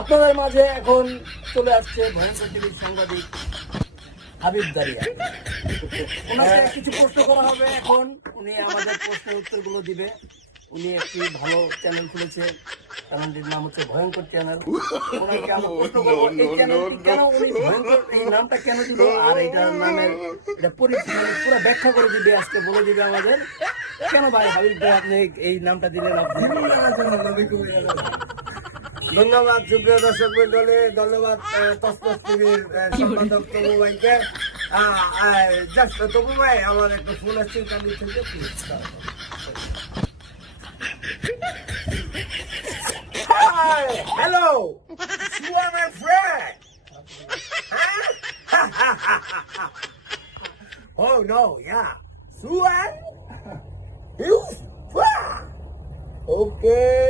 আপনাদের মাঝে এখন চলে আসছে ভয়ঙ্কর টিভির সাংবাদিক হাবিব দারিয়া। ওনাকে কিছু প্রশ্ন করা হবে এখন, উনি আমাদের প্রশ্নের উত্তরগুলো দিবে। উনি একটি ভালো চ্যানেল খুলেছে, চ্যানেলটির নাম হচ্ছে ভয়ঙ্কর চ্যানেল। ওনাকে আমরা প্রশ্ন করবো এই চ্যানেলটি কেন উনি ভয়ঙ্কর, এই নামটা কেন দিল, আর এইটার নামের এটা পুরো ব্যাখ্যা করে দিবে, আজকে বলে দিবে আমাদের কেন ভাই হাবিব ভাই আপনি এই নামটা দিলেন। আপনি ধন্যবাদ সুপ্রিয় দর্শক মন্ডলী, ধন্যবাদ তসতস টিভির সম্পাদক তবু ভাইকে। জাস্ট তবু ভাই আমার একটা ফোন আসছে কালি থেকে hello you are my friend oh no yeah Suan you okay